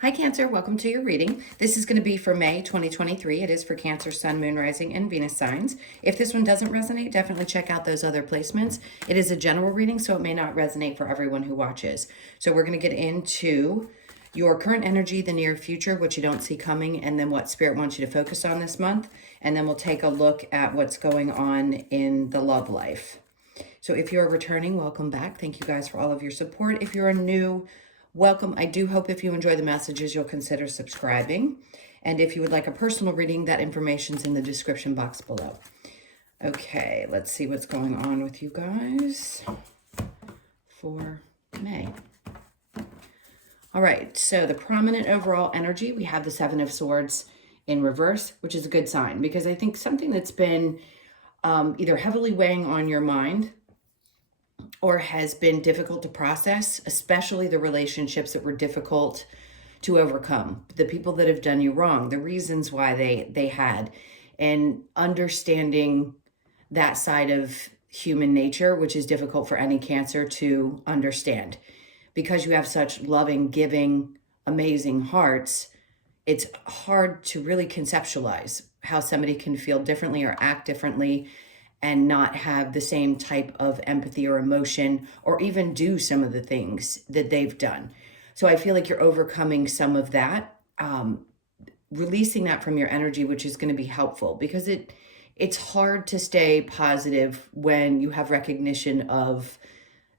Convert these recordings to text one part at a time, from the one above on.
Hi Cancer, welcome to your reading. This is going to be for May 2023. It is for Cancer, Sun, Moon, Rising, and Venus signs. If this one doesn't resonate, definitely check out those other placements. It is a general reading, so it may not resonate for everyone who watches. So we're going to get into your current energy, the near future, what you don't see coming, and then what Spirit wants you to focus on this month. And then we'll take a look at what's going on in the love life. So if you're returning, welcome back. Thank you guys for all of your support. If you're new, welcome. I do hope if you enjoy the messages, you'll consider subscribing. And if you would like a personal reading, that information's in the description box below. Okay, let's see what's going on with you guys for May. All right, so the prominent overall energy, we have the Seven of Swords in reverse, which is a good sign because I think something that's been either heavily weighing on your mind or has been difficult to process, especially the relationships that were difficult to overcome, the people that have done you wrong, the reasons why they had, and understanding that side of human nature, which is difficult for any Cancer to understand. Because you have such loving, giving, amazing hearts, it's hard to really conceptualize how somebody can feel differently or act differently and not have the same type of empathy or emotion or even do some of the things that they've done. So I feel like you're overcoming some of that, releasing that from your energy, which is going to be helpful because it's hard to stay positive when you have recognition of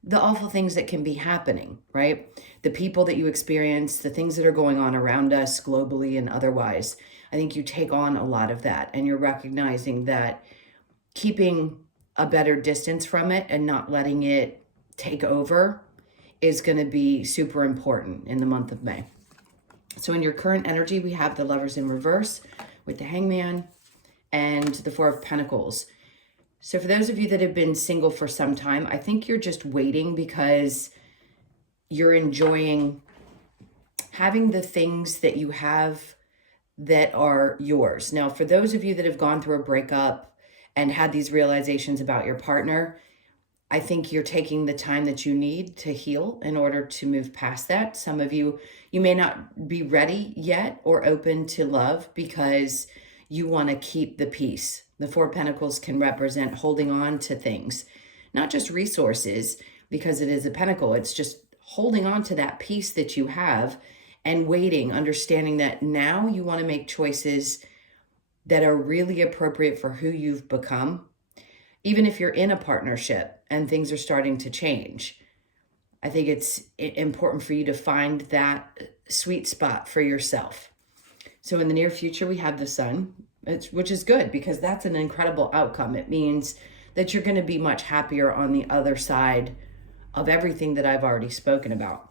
the awful things that can be happening, right? The people that you experience, the things that are going on around us globally and otherwise. I think you take on a lot of that and you're recognizing that keeping a better distance from it and not letting it take over is going to be super important in the month of May. So in your current energy, we have the Lovers in reverse with the Hangman and the Four of Pentacles. So for those of you that have been single for some time, I think you're just waiting because you're enjoying having the things that you have that are yours. Now, for those of you that have gone through a breakup and had these realizations about your partner, I think you're taking the time that you need to heal in order to move past that. Some of you, you may not be ready yet or open to love because you want to keep the peace. The Four of Pentacles can represent holding on to things, not just resources, because it is a pentacle. It's just holding on to that peace that you have and waiting, understanding that now you want to make choices that are really appropriate for who you've become. Even if you're in a partnership and things are starting to change, I think it's important for you to find that sweet spot for yourself. So in the near future, we have the Sun, which is good because that's an incredible outcome. It means that you're going to be much happier on the other side of everything that I've already spoken about.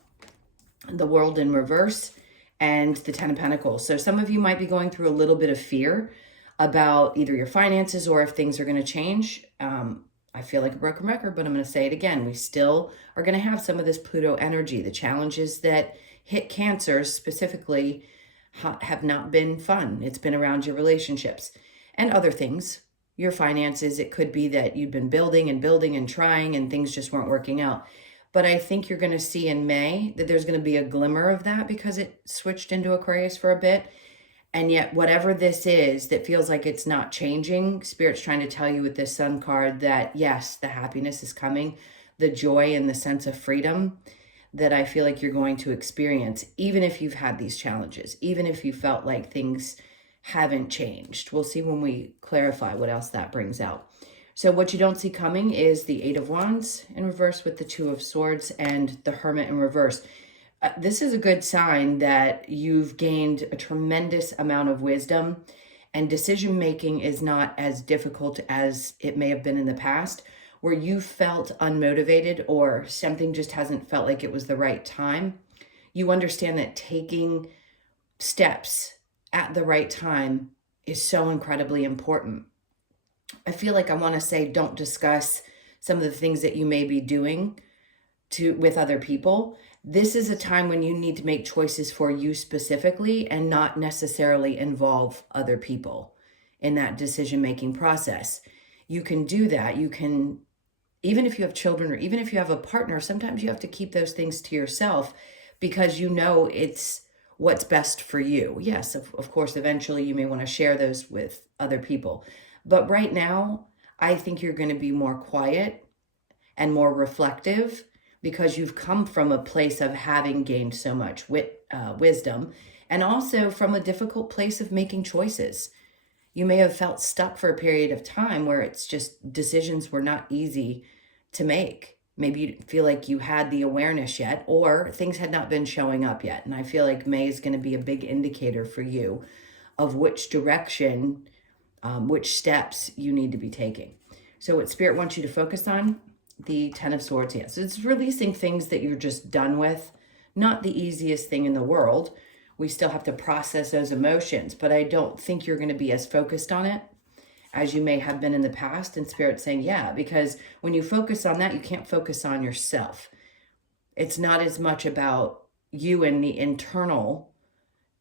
The World in reverse and the Ten of Pentacles. So some of you might be going through a little bit of fear about either your finances or if things are going to change. I feel like a broken record, but I'm going to say it again. We still are going to have some of this Pluto energy. The challenges that hit Cancer specifically have not been fun. It's been around your relationships and other things, your finances. It could be that you've been building and trying and things just weren't working out. But I think you're going to see in May that there's going to be a glimmer of that because it switched into Aquarius for a bit. And yet whatever this is that feels like it's not changing, Spirit's trying to tell you with this Sun card that yes, the happiness is coming, the joy and the sense of freedom that I feel like you're going to experience, even if you've had these challenges, even if you felt like things haven't changed. We'll see when we clarify what else that brings out. So what you don't see coming is the Eight of Wands in reverse with the Two of Swords and the Hermit in reverse. This is a good sign that you've gained a tremendous amount of wisdom and decision-making is not as difficult as it may have been in the past, where you felt unmotivated or something just hasn't felt like it was the right time. You understand that taking steps at the right time is so incredibly important. I feel like I want to say don't discuss some of the things that you may be doing with other people. This is a time when you need to make choices for you specifically and not necessarily involve other people in that decision-making process. You can do that. You can, even if you have children or even if you have a partner, sometimes you have to keep those things to yourself because you know it's what's best for you. Yes, of course, eventually you may want to share those with other people. But right now, I think you're going to be more quiet and more reflective because you've come from a place of having gained so much wisdom, and also from a difficult place of making choices. You may have felt stuck for a period of time where it's just decisions were not easy to make. Maybe you feel like you had the awareness yet, or things had not been showing up yet. And I feel like May is going to be a big indicator for you of which direction, which steps you need to be taking. So what Spirit wants you to focus on, the Ten of Swords, yes. It's releasing things that you're just done with. Not the easiest thing in the world. We still have to process those emotions, but I don't think you're going to be as focused on it as you may have been in the past. And Spirit's saying, yeah, because when you focus on that, you can't focus on yourself. It's not as much about you and the internal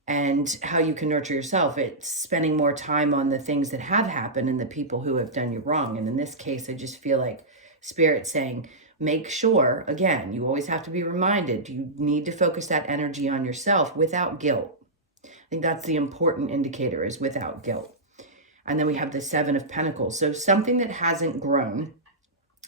and how you can nurture yourself. It's spending more time on the things that have happened and the people who have done you wrong. And in this case, I just feel like Spirit's saying, make sure, again, you always have to be reminded, you need to focus that energy on yourself without guilt. I think that's the important indicator, is without guilt. And then we have the Seven of Pentacles. So something that hasn't grown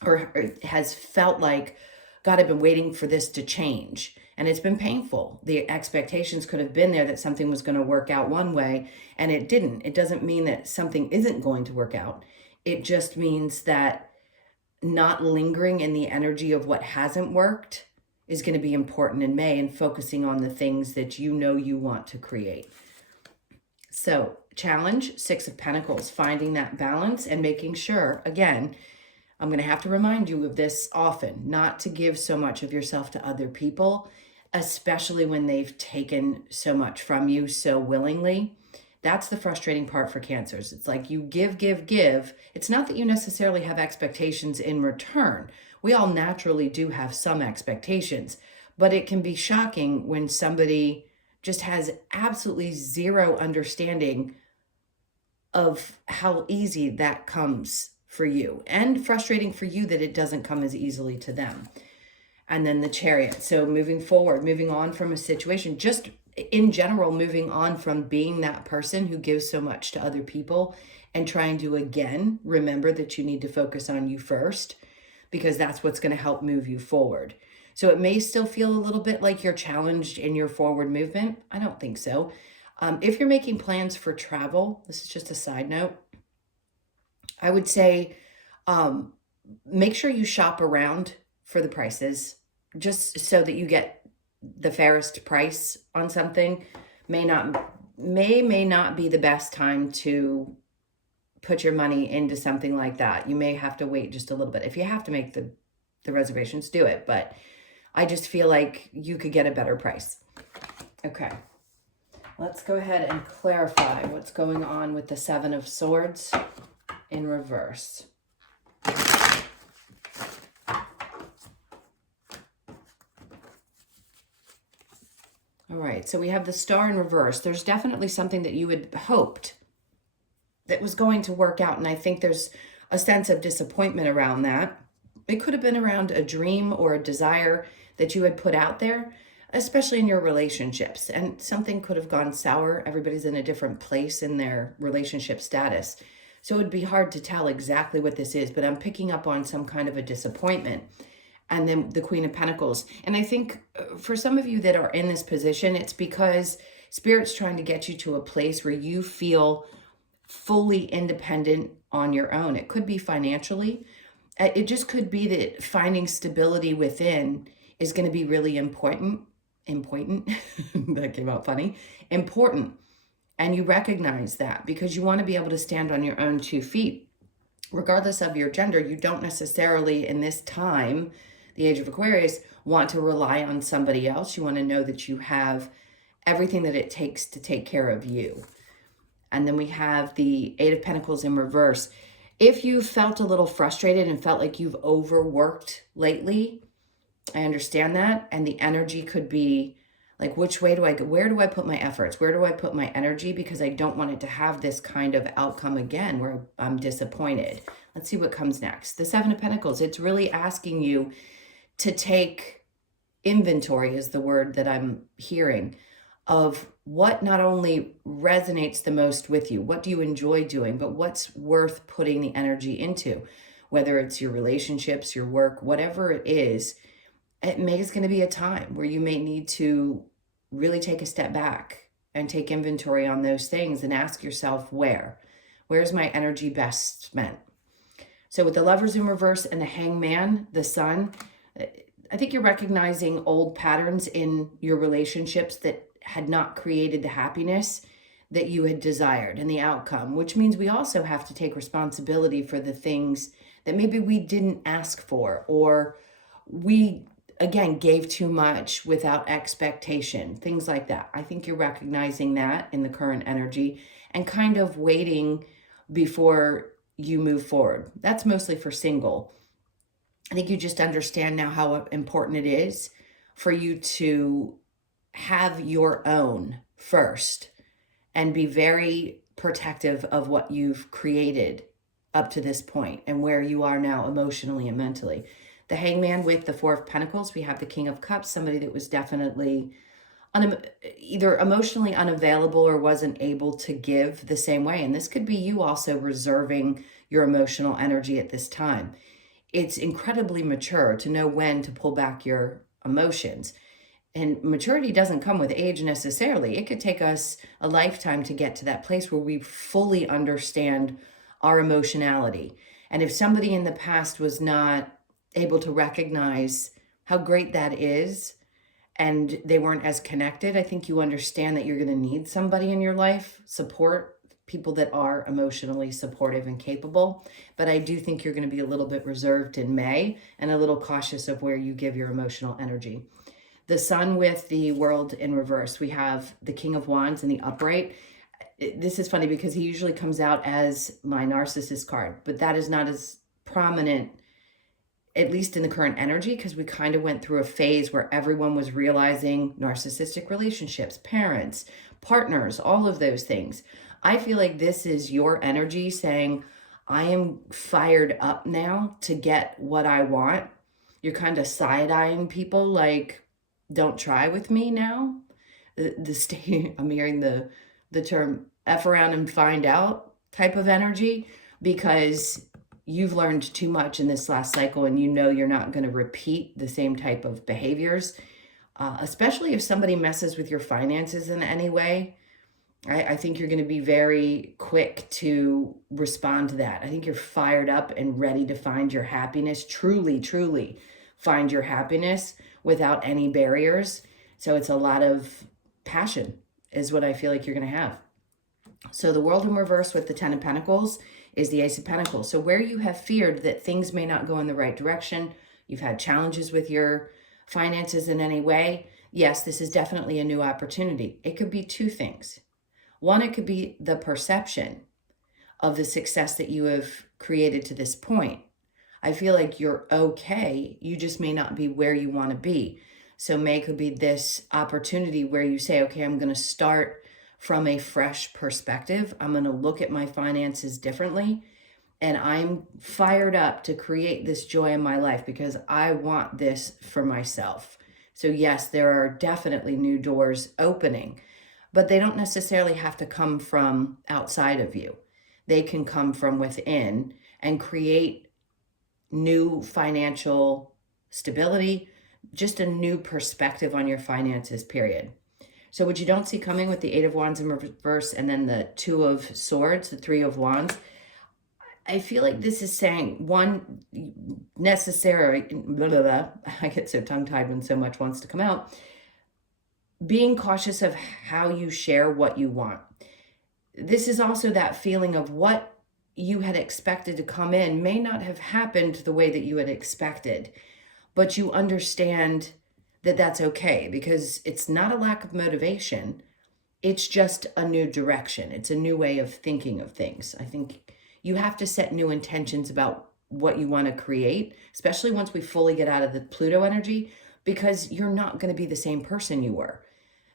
or has felt like, God, I've been waiting for this to change. And it's been painful. The expectations could have been there that something was going to work out one way, and it didn't. It doesn't mean that something isn't going to work out. It just means that not lingering in the energy of what hasn't worked is going to be important in May, and focusing on the things that you know you want to create. So challenge, Six of Pentacles, finding that balance and making sure, again, I'm going to have to remind you of this often, not to give so much of yourself to other people, especially when they've taken so much from you so willingly. That's the frustrating part for Cancers. It's like you give. It's not that you necessarily have expectations in return. We all naturally do have some expectations, but it can be shocking when somebody just has absolutely zero understanding of how easy that comes for you, and frustrating for you that it doesn't come as easily to them. And then the Chariot. So moving forward, moving on from a situation, just in general, moving on from being that person who gives so much to other people, and trying to, again, remember that you need to focus on you first, because that's what's going to help move you forward. So it may still feel a little bit like you're challenged in your forward movement. I don't think so. If you're making plans for travel, this is just a side note, I would say make sure you shop around for the prices, just so that you get the fairest price on something. May not be the best time to put your money into something like that. You may have to wait just a little bit. If you have to make the reservations, do it. But I just feel like you could get a better price. Okay. Let's go ahead and clarify what's going on with the Seven of Swords in reverse. All right, so we have the Star in reverse. There's definitely something that you had hoped that was going to work out, and I think there's a sense of disappointment around that. It could have been around a dream or a desire that you had put out there, especially in your relationships, and something could have gone sour. Everybody's in a different place in their relationship status, so it would be hard to tell exactly what this is, but I'm picking up on some kind of a disappointment. And then the Queen of Pentacles. And I think for some of you that are in this position, it's because Spirit's trying to get you to a place where you feel fully independent on your own. It could be financially. It just could be that finding stability within is going to be really important. That came out funny. Important. And you recognize that because you want to be able to stand on your own 2 feet. Regardless of your gender, you don't necessarily in this time, the age of Aquarius, want to rely on somebody else. You want to know that you have everything that it takes to take care of you. And then we have the Eight of Pentacles in reverse. If you felt a little frustrated and felt like you've overworked lately, I understand that. And the energy could be like, which way do I go? Where do I put my efforts? Where do I put my energy? Because I don't want it to have this kind of outcome again where I'm disappointed. Let's see what comes next. The Seven of Pentacles. It's really asking you to take inventory, is the word that I'm hearing, of what not only resonates the most with you, what do you enjoy doing, but what's worth putting the energy into, whether it's your relationships, your work, whatever it is. May is going to be a time where you may need to really take a step back and take inventory on those things and ask yourself, where's my energy best spent? So with the Lovers in reverse and the Hangman, the Sun, I think you're recognizing old patterns in your relationships that had not created the happiness that you had desired and the outcome, which means we also have to take responsibility for the things that maybe we didn't ask for, or we, again, gave too much without expectation, things like that. I think you're recognizing that in the current energy and kind of waiting before you move forward. That's mostly for single. I think you just understand now how important it is for you to have your own first and be very protective of what you've created up to this point and where you are now emotionally and mentally. The Hangman with the Four of Pentacles, we have the King of Cups, somebody that was definitely either emotionally unavailable or wasn't able to give the same way. And this could be you also reserving your emotional energy at this time. It's incredibly mature to know when to pull back your emotions. And maturity doesn't come with age necessarily. It could take us a lifetime to get to that place where we fully understand our emotionality. And if somebody in the past was not able to recognize how great that is and they weren't as connected, I think you understand that you're going to need somebody in your life, support, people that are emotionally supportive and capable. But I do think you're going to be a little bit reserved in May and a little cautious of where you give your emotional energy. The Sun with the World in reverse, we have the King of Wands in the upright. This is funny because he usually comes out as my narcissist card, but that is not as prominent, at least in the current energy, because we kind of went through a phase where everyone was realizing narcissistic relationships, parents, partners, all of those things. I feel like this is your energy saying, I am fired up now to get what I want. You're kind of side-eyeing people like, don't try with me now. I'm hearing the term F around and find out type of energy, because you've learned too much in this last cycle and you know you're not going to repeat the same type of behaviors, especially if somebody messes with your finances in any way. I think you're going to be very quick to respond to that. I think you're fired up and ready to find your happiness, truly, truly find your happiness without any barriers. So it's a lot of passion is what I feel like you're going to have. So the World in reverse with the Ten of Pentacles is the Ace of Pentacles. So where you have feared that things may not go in the right direction, you've had challenges with your finances in any way, yes, this is definitely a new opportunity. It could be two things. One, it could be the perception of the success that you have created to this point. I feel like you're okay. You just may not be where you want to be. So May could be this opportunity where you say, okay, I'm going to start from a fresh perspective. I'm going to look at my finances differently. And I'm fired up to create this joy in my life because I want this for myself. So yes, there are definitely new doors opening, but they don't necessarily have to come from outside of you. They can come from within and create new financial stability, just a new perspective on your finances, period. So what you don't see coming with the Eight of Wands in reverse and then the Two of Swords, the Three of Wands, I feel like this is saying one necessary, blah, blah, blah. I get so tongue-tied when so much wants to come out. Being cautious of how you share what you want. This is also that feeling of what you had expected to come in may not have happened the way that you had expected, but you understand that that's okay because it's not a lack of motivation. It's just a new direction. It's a new way of thinking of things. I think you have to set new intentions about what you want to create, especially once we fully get out of the Pluto energy, because you're not going to be the same person you were.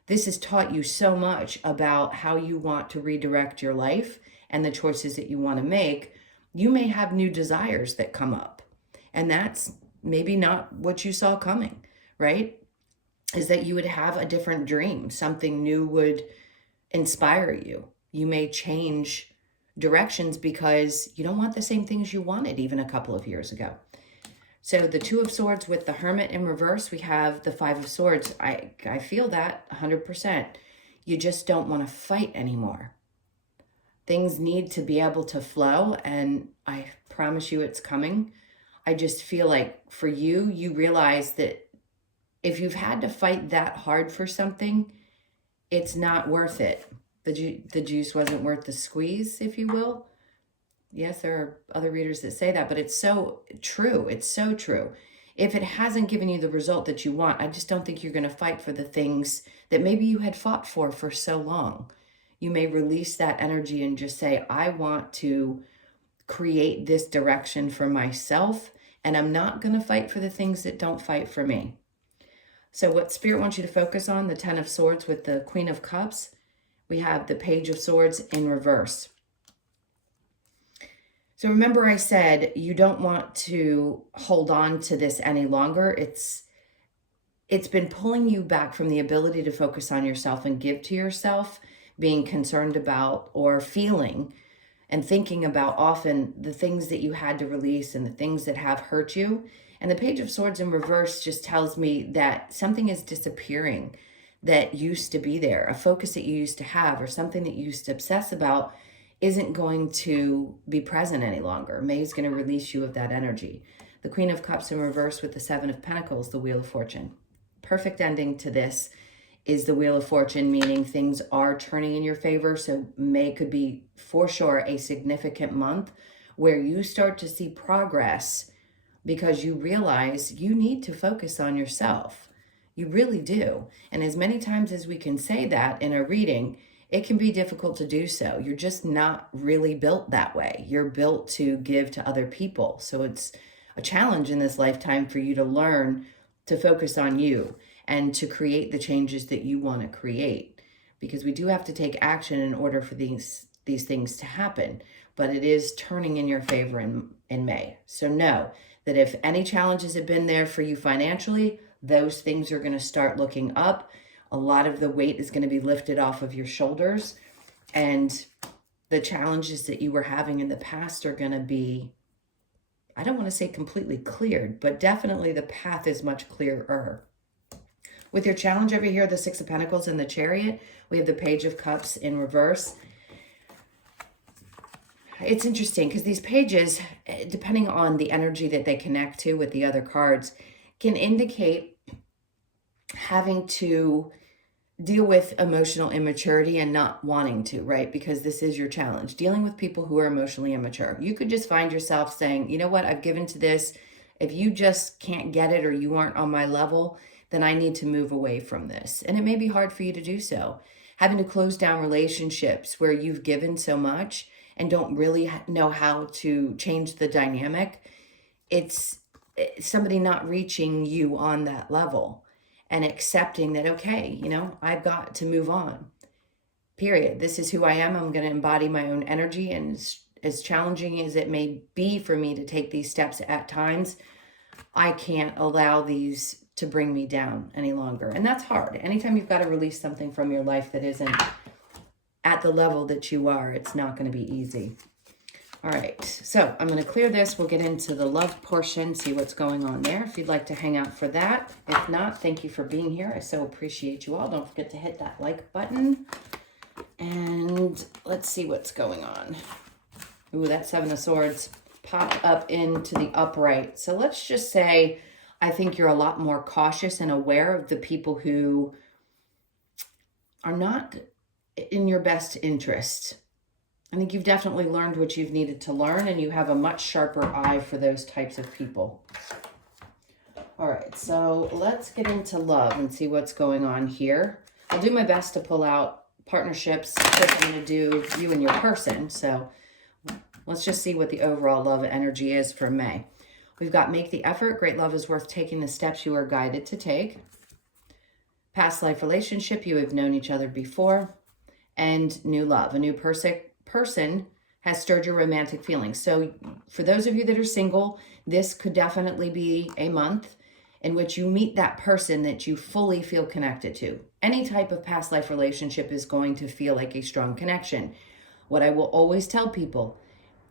This has taught you so much about how you want to redirect your life and the choices that you want to make. You may have new desires that come up, and that's maybe not what you saw coming, right? is that you would have a different dream. Something new would inspire you. You may change directions because you don't want the same things you wanted even a couple of years ago. So the Two of Swords with the Hermit in reverse, we have the Five of Swords. I feel that 100%. You just don't want to fight anymore. Things need to be able to flow, and I promise you it's coming. I just feel like for you, you realize that if you've had to fight that hard for something, it's not worth it. The juice wasn't worth the squeeze, if you will. Yes, there are other readers that say that, but it's so true. It's so true. If it hasn't given you the result that you want, I just don't think you're going to fight for the things that maybe you had fought for so long. You may release that energy and just say, I want to create this direction for myself, and I'm not going to fight for the things that don't fight for me. So what Spirit wants you to focus on, the Ten of Swords with the Queen of Cups, we have the Page of Swords in reverse. So remember I said you don't want to hold on to this any longer. It's been pulling you back from the ability to focus on yourself and give to yourself, being concerned about or feeling and thinking about often the things that you had to release and the things that have hurt you. And the Page of Swords in reverse just tells me that something is disappearing that used to be there. A focus that you used to have or something that you used to obsess about isn't going to be present any longer. May is going to release you of that energy. The Queen of Cups in reverse with the Seven of Pentacles, the Wheel of Fortune. Perfect ending to this is the Wheel of Fortune, meaning things are turning in your favor. So May could be for sure a significant month where you start to see progress because you realize you need to focus on yourself. You really do. And as many times as we can say that in a reading, it can be difficult to do so. You're just not really built that way. You're built to give to other people. So it's a challenge in this lifetime for you to learn to focus on you and to create the changes that you want to create. Because we do have to take action in order for these things to happen. But it is turning in your favor in May. So know that if any challenges have been there for you financially, those things are going to start looking up. A lot of the weight is going to be lifted off of your shoulders. And the challenges that you were having in the past are going to be, I don't want to say completely cleared, but definitely the path is much clearer. With your challenge over here, the Six of Pentacles and the Chariot, we have the Page of Cups in reverse. It's interesting because these pages, depending on the energy that they connect to with the other cards, can indicate having to deal with emotional immaturity and not wanting to, right? Because this is your challenge, dealing with people who are emotionally immature. You could just find yourself saying, you know what, I've given to this. If you just can't get it or you aren't on my level, then I need to move away from this. And it may be hard for you to do so. Having to close down relationships where you've given so much and don't really know how to change the dynamic. It's somebody not reaching you on that level and accepting that, okay, you know, I've got to move on, period. This is who I am. I'm going to embody my own energy. And as challenging as it may be for me to take these steps at times, I can't allow these to bring me down any longer. And that's hard. Anytime you've got to release something from your life that isn't at the level that you are, it's not going to be easy. All right, so I'm going to clear this. We'll get into the love portion, see what's going on there. If you'd like to hang out for that. If not, thank you for being here. I so appreciate you all. Don't forget to hit that like button. And let's see what's going on. Ooh, that Seven of Swords popped up into the upright. So let's just say I think you're a lot more cautious and aware of the people who are not in your best interest. I think you've definitely learned what you've needed to learn, and you have a much sharper eye for those types of people. All right, so let's get into love and see what's going on here. I'll do my best to pull out partnerships. First, I'm going to do you and your person. So let's just see what the overall love energy is for May. We've got make the effort. Great love is worth taking the steps you are guided to take. Past life relationship, you have known each other before. And new love, a new person has stirred your romantic feelings. So for those of you that are single, this could definitely be a month in which you meet that person that you fully feel connected to. Any type of past life relationship is going to feel like a strong connection. What I will always tell people,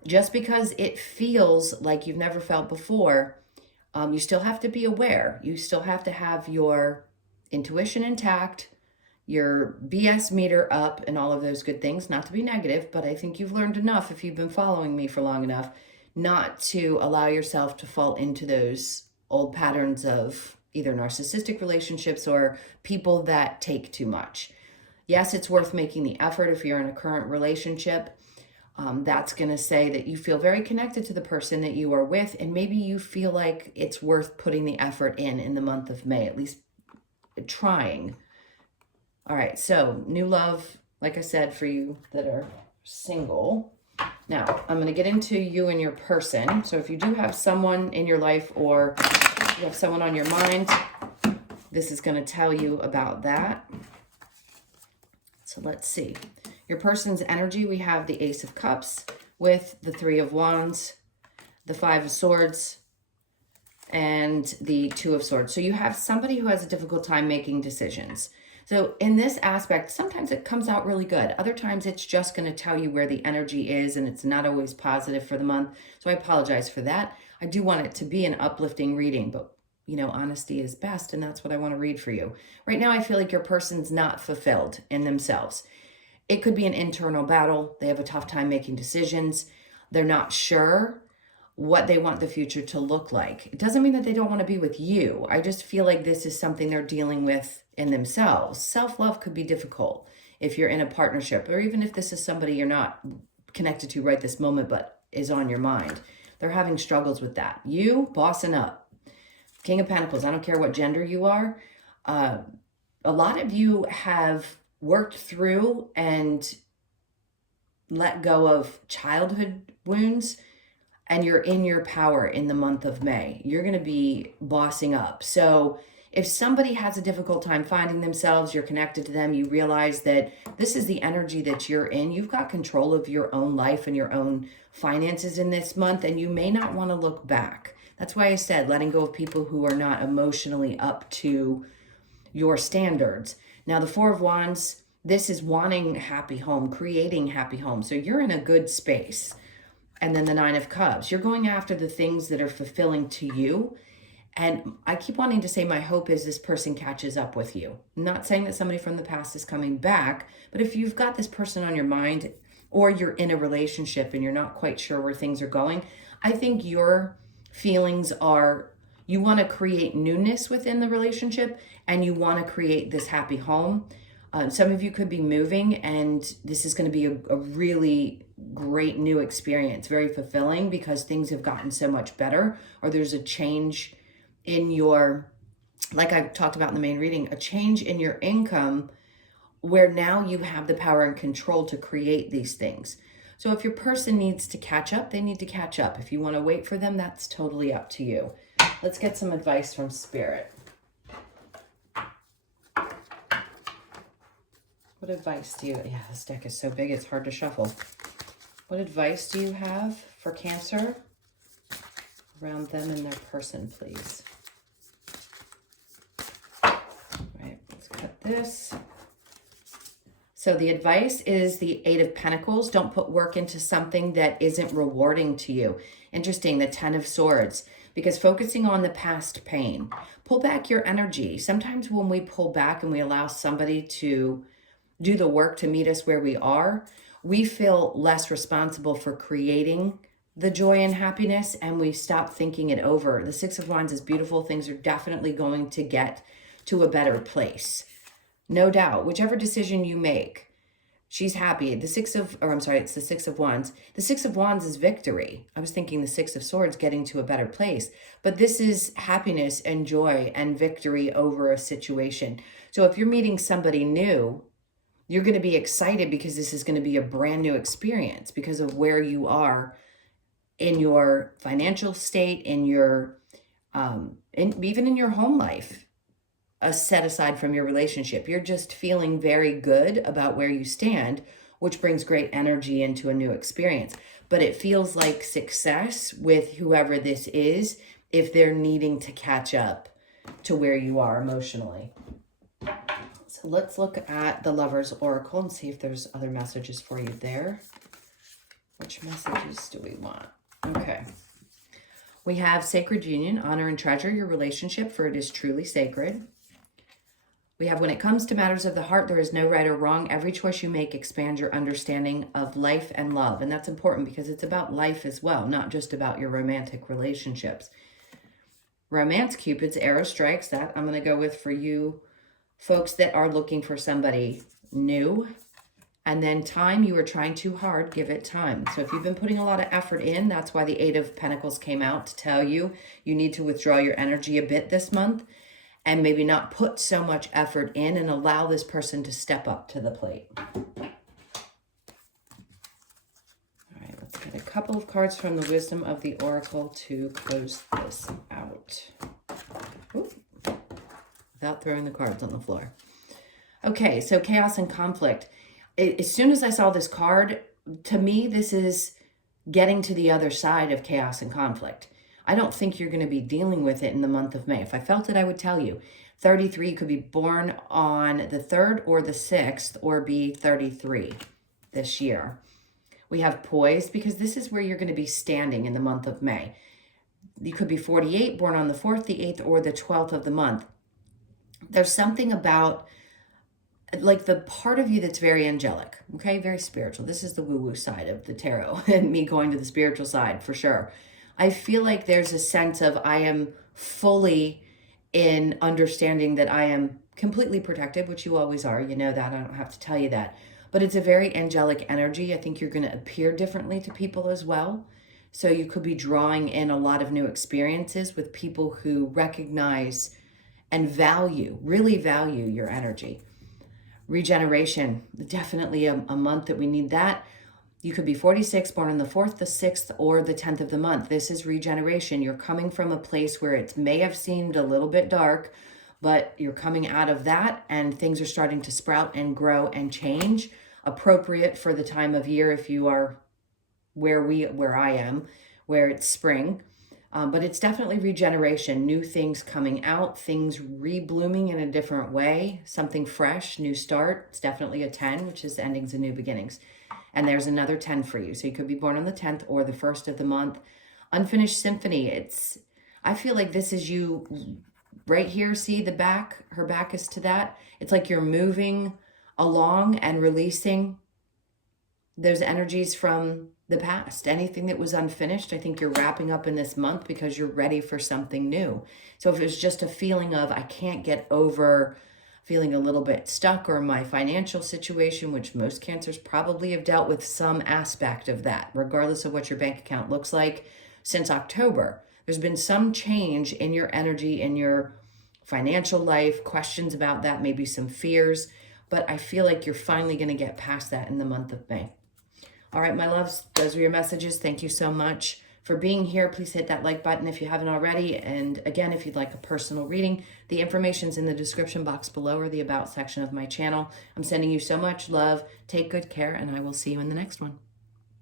just because it feels like you've never felt before, you still have to be aware. You still have to have your intuition intact, your BS meter up, and all of those good things. Not to be negative, but I think you've learned enough if you've been following me for long enough not to allow yourself to fall into those old patterns of either narcissistic relationships or people that take too much. Yes, it's worth making the effort if you're in a current relationship. That's going to say that you feel very connected to the person that you are with, and maybe you feel like it's worth putting the effort in the month of May, at least trying. All right, so new love, like I said, for you that are single. Now, I'm going to get into you and your person. So if you do have someone in your life or you have someone on your mind, this is going to tell you about that. So let's see. Your person's energy, we have the Ace of Cups with the Three of Wands, the Five of Swords, and the Two of Swords. So you have somebody who has a difficult time making decisions. So in this aspect, sometimes it comes out really good. Other times it's just going to tell you where the energy is, and it's not always positive for the month. So I apologize for that. I do want it to be an uplifting reading, but you know, honesty is best, and that's what I want to read for you. Right now, I feel like your person's not fulfilled in themselves. It could be an internal battle. They have a tough time making decisions. They're not sure what they want the future to look like. It doesn't mean that they don't want to be with you. I just feel like this is something they're dealing with in themselves. Self-love could be difficult if you're in a partnership, or even if this is somebody you're not connected to right this moment, but is on your mind. They're having struggles with that. You bossing up. King of Pentacles, I don't care what gender you are. A lot of you have worked through and let go of childhood wounds, and you're in your power in the month of May. You're going to be bossing up. So if somebody has a difficult time finding themselves, you're connected to them, you realize that this is the energy that you're in. You've got control of your own life and your own finances in this month, and you may not want to look back. That's why I said letting go of people who are not emotionally up to your standards. Now, the Four of Wands, this is wanting a happy home, creating happy home. So you're in a good space. And then the Nine of Cups, you're going after the things that are fulfilling to you. And I keep wanting to say my hope is this person catches up with you. I'm not saying that somebody from the past is coming back, but if you've got this person on your mind, or you're in a relationship and you're not quite sure where things are going, I think your feelings are, you want to create newness within the relationship, and you want to create this happy home. Some of you could be moving, and this is going to be a really great new experience, very fulfilling, because things have gotten so much better, or there's a change in your, like I talked about in the main reading, a change in your income where now you have the power and control to create these things. So if your person needs to catch up, they need to catch up. If you want to wait for them, that's totally up to you. Let's get some advice from Spirit. What advice do you, yeah, this deck is so big, it's hard to shuffle. What advice do you have for Cancer around them and their person, please? All right, let's cut this. So the advice is the Eight of Pentacles. Don't put work into something that isn't rewarding to you. Interesting, the Ten of Swords, because focusing on the past pain. Pull back your energy. Sometimes when we pull back and we allow somebody to do the work to meet us where we are, we feel less responsible for creating the joy and happiness, and we stop thinking it over. The Six of Wands is beautiful. Things are definitely going to get to a better place. No doubt, whichever decision you make, she's happy. It's the Six of Wands. The Six of Wands is victory. I was thinking the Six of Swords getting to a better place, but this is happiness and joy and victory over a situation. So if you're meeting somebody new, you're going to be excited because this is going to be a brand new experience because of where you are in your financial state, in your, even in your home life, set aside from your relationship. You're just feeling very good about where you stand, which brings great energy into a new experience. But it feels like success with whoever this is if they're needing to catch up to where you are emotionally. So let's look at the Lover's Oracle and see if there's other messages for you there. Which messages do we want? Okay. We have Sacred Union. Honor and treasure your relationship, for it is truly sacred. We have, when it comes to matters of the heart, there is no right or wrong. Every choice you make expands your understanding of life and love. And that's important because it's about life as well, not just about your romantic relationships. Romance Cupid's arrow strikes. That I'm going to go with for you folks that are looking for somebody new. And then time, you are trying too hard, give it time. So if you've been putting a lot of effort in, that's why the Eight of Pentacles came out to tell you you need to withdraw your energy a bit this month and maybe not put so much effort in and allow this person to step up to the plate. All right, let's get a couple of cards from the Wisdom of the Oracle to close this out. Ooh, without throwing the cards on the floor. Okay, so chaos and conflict. As soon as I saw this card, to me, this is getting to the other side of chaos and conflict. I don't think you're going to be dealing with it in the month of May. If I felt it, I would tell you. 33 could be born on the 3rd or the 6th or be 33 this year. We have poised because this is where you're going to be standing in the month of May. You could be 48, born on the 4th, the 8th, or the 12th of the month. There's something about like the part of you that's very angelic, okay? Very spiritual. This is the woo-woo side of the tarot and me going to the spiritual side for sure. I feel like there's a sense of I am fully in understanding that I am completely protected, which you always are. You know that. I don't have to tell you that. But it's a very angelic energy. I think you're going to appear differently to people as well. So you could be drawing in a lot of new experiences with people who recognize and value, really value your energy. Regeneration, definitely a month that we need that. You could be 46, born on the 4th, the 6th, or the 10th of the month. This is regeneration. You're coming from a place where it may have seemed a little bit dark, but you're coming out of that and things are starting to sprout and grow and change, appropriate for the time of year if you are where I am, where it's spring. But it's definitely regeneration, new things coming out, things reblooming in a different way, something fresh, new start. It's definitely a 10, which is endings and new beginnings. And there's another 10 for you. So you could be born on the 10th or the 1st of the month. Unfinished symphony. I feel like this is you right here. See the back? Her back is to that. It's like you're moving along and releasing those energies from the past. Anything that was unfinished, I think you're wrapping up in this month because you're ready for something new. So if it's just a feeling of I can't get over feeling a little bit stuck, or my financial situation, which most Cancers probably have dealt with some aspect of that, regardless of what your bank account looks like since October. There's been some change in your energy, in your financial life, questions about that, maybe some fears, but I feel like you're finally going to get past that in the month of May. All right, my loves, those are your messages. Thank you so much for being here. Please hit that like button if you haven't already. And again, if you'd like a personal reading, the information's in the description box below or the About section of my channel. I'm sending you so much love. Take good care, and I will see you in the next one.